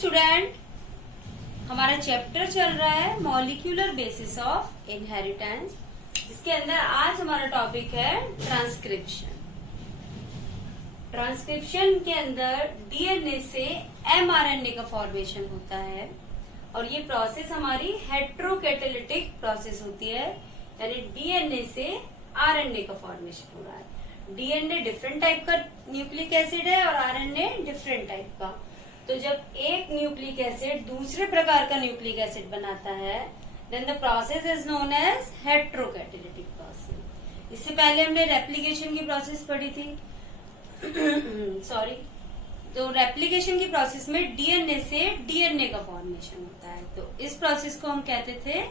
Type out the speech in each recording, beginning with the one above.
Student, हमारा chapter चल रहा है मॉलिक्यूलर बेसिस ऑफ इनहेरिटेंस। इसके अंदर आज हमारा टॉपिक है ट्रांसक्रिप्शन। ट्रांसक्रिप्शन के अंदर डीएनए से एमआरएनए का फॉर्मेशन होता है और ये प्रोसेस हमारी हेट्रोकैटालिटिक प्रोसेस होती है, यानी डीएनए से आरएनए का फॉर्मेशन हो रहा है। डीएनए डिफरेंट टाइप का न्यूक्लिक एसिड है और आरएनए डिफरेंट टाइप का। तो जब एक न्यूक्लिक एसिड दूसरे प्रकार का न्यूक्लिक एसिड बनाता है, then the process is known as heterocatalytic process. इससे पहले हमने रेप्लिकेशन की प्रोसेस पढ़ी थी सॉरी। तो रेप्लिकेशन की प्रोसेस में डीएनए से डीएनए का फॉर्मेशन होता है, तो इस प्रोसेस को हम कहते थे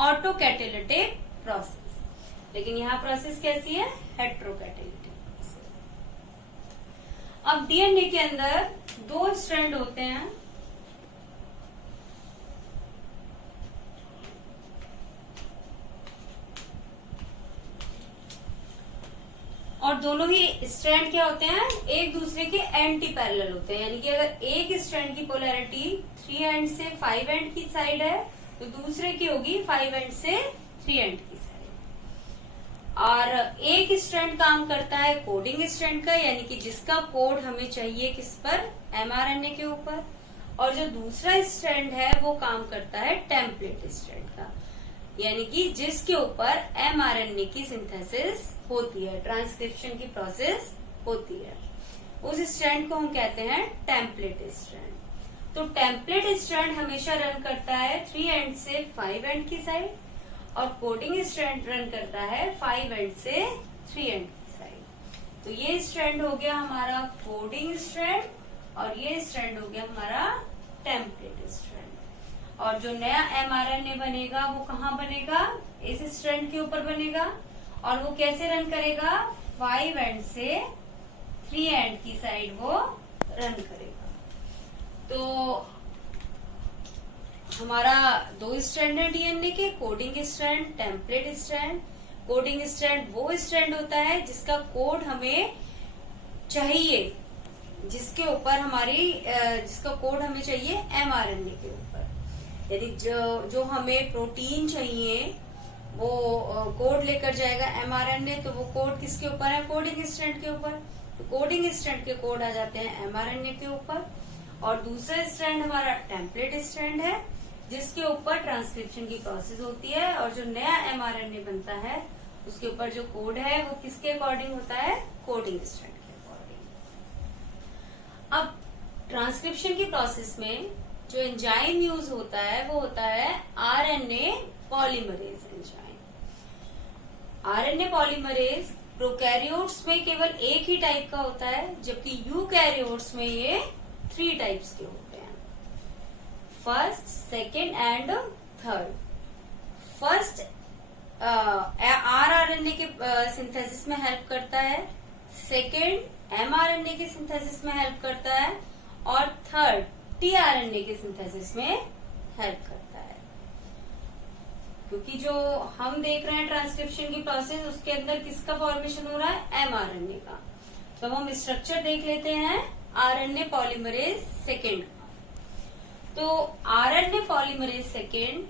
ऑटोकैटालिटिक प्रोसेस। लेकिन यहाँ प्रोसेस कैसी है? हेट्रोकैटालिटिक। अब डीएनए के अंदर दो स्ट्रैंड होते हैं, और दोनों ही स्ट्रैंड क्या होते हैं? एक दूसरे के एंटी पैरेलल होते हैं। यानी कि अगर एक स्ट्रैंड की पोलैरिटी 3 एंड से 5 एंड की साइड है, तो दूसरे की होगी 5 एंड से 3 एंड की साइड। और एक स्ट्रैंड काम करता है कोडिंग स्ट्रैंड का, यानी कि जिसका कोड हमें चाहिए किस पर? एमआरएनए के ऊपर। और जो दूसरा स्ट्रैंड है वो काम करता है टेम्पलेट स्ट्रैंड का, यानी कि जिसके ऊपर एमआरएनए की सिंथेसिस होती है, ट्रांसक्रिप्शन की प्रोसेस होती है। उस स्ट्रैंड को हम कहते हैं टेम्पलेट स्ट्रैंड। तो टेम्पलेट स्ट्रैंड हमेशा रन करता है 3 एंड से 5 एंड की साइड, और कोडिंग स्ट्रैंड रन करता है 5 एंड से 3 एंड की साइड। तो ये स्ट्रैंड हो गया हमारा कोडिंग स्ट्रैंड और ये स्ट्रैंड हो गया हमारा टेम्पलेट स्ट्रैंड। और जो नया एमआरएनए बनेगा वो कहाँ बनेगा? इस स्ट्रैंड के ऊपर बनेगा। और वो कैसे रन करेगा? 5 एंड से 3 एंड की साइड वो रन करेगा। तो हमारा दो स्ट्रैंड है डीएनए के, coding strand, template strand. Coding strand वो स्ट्रैंड होता है जिसका कोड हमें चाहिए, जिसके ऊपर जिसका कोड हमें चाहिए एमआरएनए के ऊपर। यदि जो हमें प्रोटीन चाहिए वो कोड लेकर जाएगा एमआरएनए, तो वो कोड किसके ऊपर है? कोडिंग स्ट्रैंड के ऊपर। तो कोडिंग स्ट्रैंड के कोड आ जाते हैं एमआरएनए के ऊपर। और दूसरा स्ट्रैंड हमारा टेम्पलेट स्ट्रैंड है, जिसके ऊपर ट्रांसक्रिप्शन की प्रोसेस होती है, और जो नया एमआरएनए बनता है उसके ऊपर जो कोड है वो किसके अकॉर्डिंग होता है? कोडिंग स्ट्रैंड के अकॉर्डिंग। अब ट्रांसक्रिप्शन की प्रोसेस में जो एंजाइम यूज होता है वो होता है RNA polymerase enzyme. RNA polymerase prokaryotes में केवल एक ही टाइप का होता है, जबकि यूकैरियोट्स में ये 3 टाइप्स के होते हैं, first, second and third. First rRNA के सिंथेसिस में हेल्प करता है, सेकेंड एमआरएनए के सिंथेसिस में हेल्प करता है, और थर्ड टीआरएनए के सिंथेसिस में हेल्प करता है। क्योंकि जो हम देख रहे हैं ट्रांसक्रिप्शन की प्रोसेस, उसके अंदर किसका फॉर्मेशन हो रहा है? एमआरएनए का। तो हम स्ट्रक्चर देख लेते हैं आरएनए पॉलीमरेज सेकेंड। तो आरएनए पॉलीमरेज सेकेंड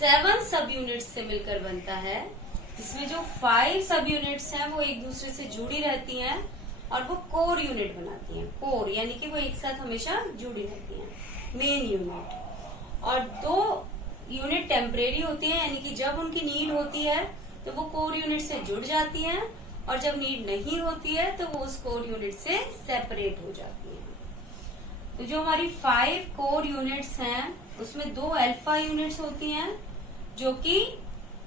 7 सब यूनिट्स से मिलकर बनता है, जिसमें जो 5 सब यूनिट्स हैं वो एक दूसरे से जुड़ी रहती हैं और वो कोर यूनिट बनाती हैं। कोर यानी कि वो एक साथ हमेशा जुड़ी रहती हैं, मेन यूनिट। और 2 यूनिट टेम्परेरी होती है, यानी कि जब उनकी नीड होती है तो वो कोर यूनिट से जुड़ जाती हैं, और जब नीड नहीं होती है तो वो उस कोर यूनिट से सेपरेट हो जाती है। तो जो हमारी 5 कोर यूनिट्स हैं उसमें 2 अल्फा यूनिट्स होती हैं, जो कि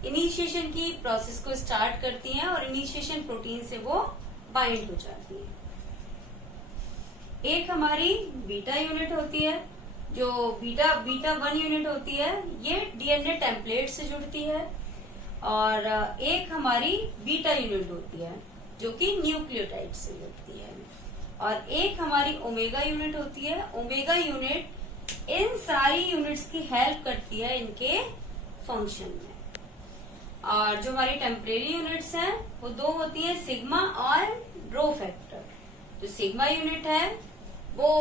इनिशिएशन की प्रोसेस को स्टार्ट करती हैं और इनिशिएशन प्रोटीन से वो बाइंड हो जाती है। एक हमारी बीटा यूनिट होती है, जो बीटा 1 यूनिट होती है, ये डीएनए टेम्पलेट से जुड़ती है। और एक हमारी बीटा यूनिट होती है जो कि न्यूक्लियोटाइड से जुड़ती है। और एक हमारी ओमेगा यूनिट होती है। ओमेगा यूनिट इन सारी यूनिट्स की हेल्प करती है इनके फंक्शन में। और जो हमारी टेम्परेरी यूनिट्स हैं वो 2 होती है, सिग्मा और रो फैक्टर। जो सिग्मा यूनिट है वो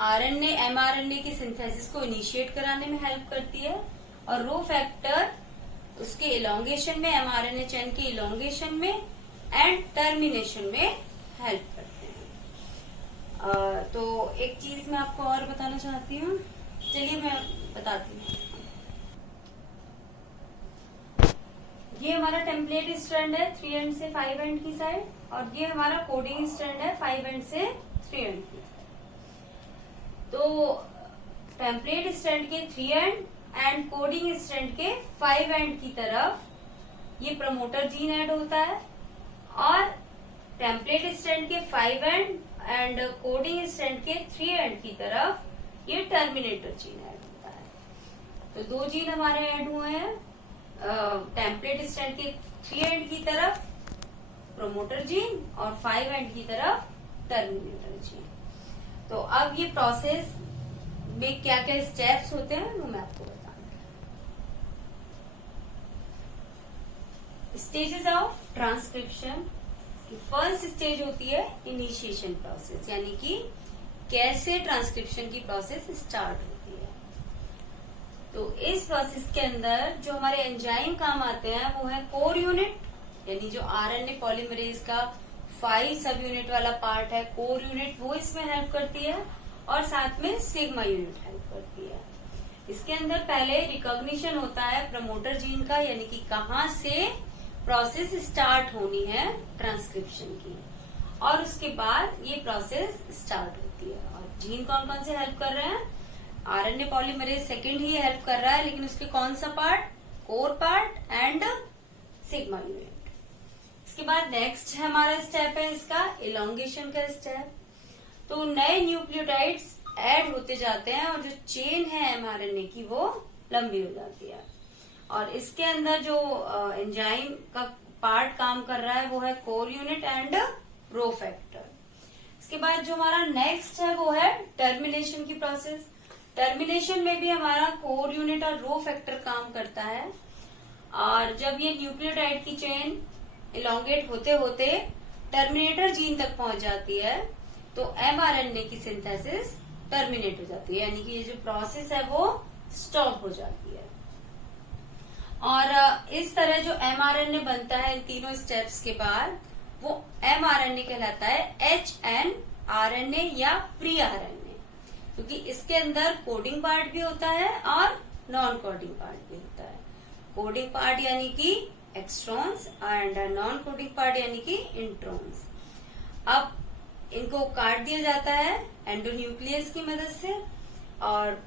आरएनए एमआरएनए की सिंथेसिस को इनिशिएट कराने में हेल्प करती है, और रो फैक्टर उसके इलोंगेशन में, एमआरएनए चेन के इलोंगेशन में एंड टर्मिनेशन में हेल्प करते हैं। तो एक चीज मैं आपको और बताना चाहती हूँ, चलिए मैं बताती हूँ। ये हमारा टेम्पलेट स्ट्रैंड है 3 एंड से 5 एंड की साइड, और ये हमारा कोडिंग स्ट्रैंड है 5 एंड से 3 एंड की साइड। तो टेम्पलेट स्ट्रैंड के 3 एंड कोडिंग स्ट्रैंड के 5 एंड की तरफ ये प्रमोटर जीन ऐड होता है, और टेम्पलेट स्ट्रैंड के 5 एंड कोडिंग स्ट्रैंड के 3 एंड की तरफ ये टर्मिनेटर जीन ऐड होता है। तो 2 जीन हमारे ऐड हुए हैं, टेम्पलेट स्ट्रैंड के 3 एंड की तरफ प्रोमोटर जीन और 5 एंड की तरफ टर्मिनेटर जीन। तो अब ये प्रोसेस में क्या क्या स्टेप्स होते हैं वो मैं आपको बताऊंगी। Stages of transcription. First stage होती है इनिशिएशन प्रोसेस, यानी कि कैसे ट्रांसक्रिप्शन की प्रोसेस स्टार्ट होती है। तो इस प्रोसेस के अंदर जो हमारे एंजाइम काम आते हैं वो है कोर यूनिट, यानी जो आरएनए पॉलीमरेज का 5 सब यूनिट वाला पार्ट है कोर यूनिट, वो इसमें हेल्प करती है, और साथ में सिग्मा यूनिट हेल्प करती है। इसके अंदर पहले रिकॉग्निशन होता है प्रमोटर जीन का, यानी कि कहाँ से प्रोसेस स्टार्ट होनी है ट्रांसक्रिप्शन की, और उसके बाद ये प्रोसेस स्टार्ट होती है। और जीन कौन कौन से हेल्प कर रहे हैं? आरएनए पॉलीमरेज सेकेंड ही हेल्प कर रहा है, लेकिन उसके कौन सा part? Core part and sigma unit. इसके बाद नेक्स्ट है हमारा स्टेप है इसका इलोंगेशन का स्टेप। तो नए न्यूक्लियोटाइड्स ऐड होते जाते हैं, और जो चेन है एमआरएनए की वो लंबी हो जाती है, और इसके अंदर जो एंजाइम का पार्ट काम कर रहा है वो है core unit and rho factor. इसके बाद जो हमारा नेक्स्ट है वो है टर्मिनेशन की प्रोसेस। टर्मिनेशन में भी हमारा कोर यूनिट और रो फैक्टर काम करता है, और जब ये न्यूक्लियोटाइड की चेन इलोंगेट होते होते टर्मिनेटर जीन तक पहुंच जाती है, तो एमआरएनए की सिंथेसिस टर्मिनेट हो जाती है, यानी कि ये जो प्रोसेस है वो स्टॉप हो जाती है। और इस तरह जो एमआरएनए बनता है इन तीनों स्टेप्स के बाद, वो एमआरएनए कहलाता है एचएनआरएनए या प्री आरएनए, क्योंकि इसके अंदर कोडिंग पार्ट भी होता है और नॉन कोडिंग पार्ट भी होता है। कोडिंग पार्ट यानी कि एक्स्ट्रॉन्स एंड नॉन कोडिंग पार्ट यानी कि इंट्रॉन्स। अब इनको काट दिया जाता है एंडोन्यूक्लियस की मदद से, और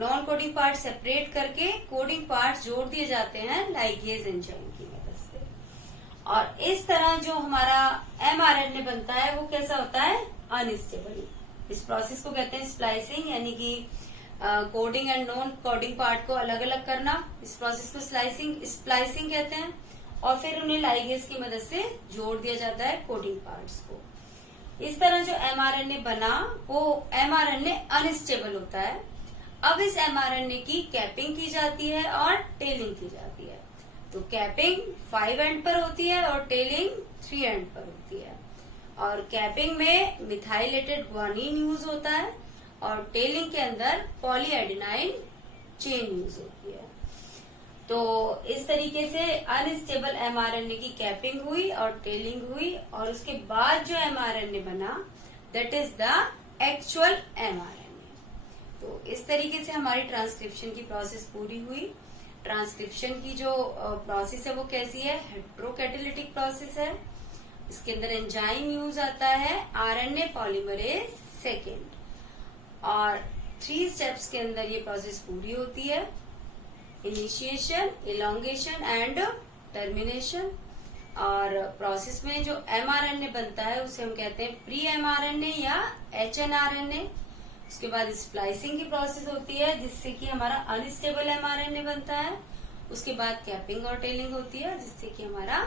नॉन कोडिंग पार्ट सेपरेट करके कोडिंग पार्ट जोड़ दिए जाते हैं लाइगेज एंजाइम की मदद से। और इस तरह जो हमारा एमआरएनए बनता है वो कैसा होता है? अनस्टेबल। इस प्रोसेस को कहते हैं स्प्लाइसिंग, यानी कि coding and non coding part को अलग अलग करना। इस प्रोसेस को स्प्लाइसिंग कहते हैं, और फिर उन्हें लाइगेज की मदद से जोड़ दिया जाता है कोडिंग पार्ट्स को। इस तरह जो एमआरएनए बना वो एमआरएनए अनस्टेबल होता है। अब इस एमआरएनए की कैपिंग की जाती है और टेलिंग की जाती है। तो कैपिंग 5 एंड पर होती है और टेलिंग 3 एंड पर होती है। और कैपिंग में मिथाइलेटेड ग्वानिन यूज होता है, और टेलिंग के अंदर पॉलीएडेनाइन चेन यूज होती है। तो इस तरीके से अनस्टेबल एमआरएनए की कैपिंग हुई और टेलिंग हुई, और उसके बाद जो एमआरएनए बना that is the actual mRNA. तो इस तरीके से हमारी ट्रांसक्रिप्शन की प्रोसेस पूरी हुई। ट्रांसक्रिप्शन की जो प्रोसेस है वो कैसी है? हेट्रोकैटालिटिक प्रोसेस है। इसके अंदर एंजाइम यूज आता है आरएनए पॉलीमरेज सेकेंड, और 3 स्टेप्स के अंदर ये प्रोसेस पूरी होती है। Initiation, elongation and termination. और प्रोसेस में जो एमआरएनए बनता है उसे हम कहते हैं प्री एमआरएनए या एचएनआरएनए। उसके बाद स्प्लाइसिंग की प्रोसेस होती है जिससे कि हमारा अनस्टेबल एमआरएनए बनता है। उसके बाद कैपिंग और टेलिंग होती है जिससे कि हमारा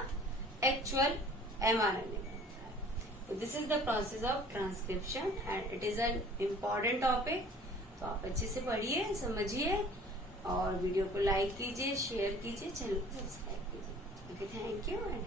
एक्चुअल एमआरएनए बनता है। तो this is the process of transcription and it is an important topic. तो आप अच्छे से पढ़िए, समझिए, और वीडियो को लाइक कीजिए, शेयर कीजिए, चैनल को सब्सक्राइब कीजिए। Okay, thank you and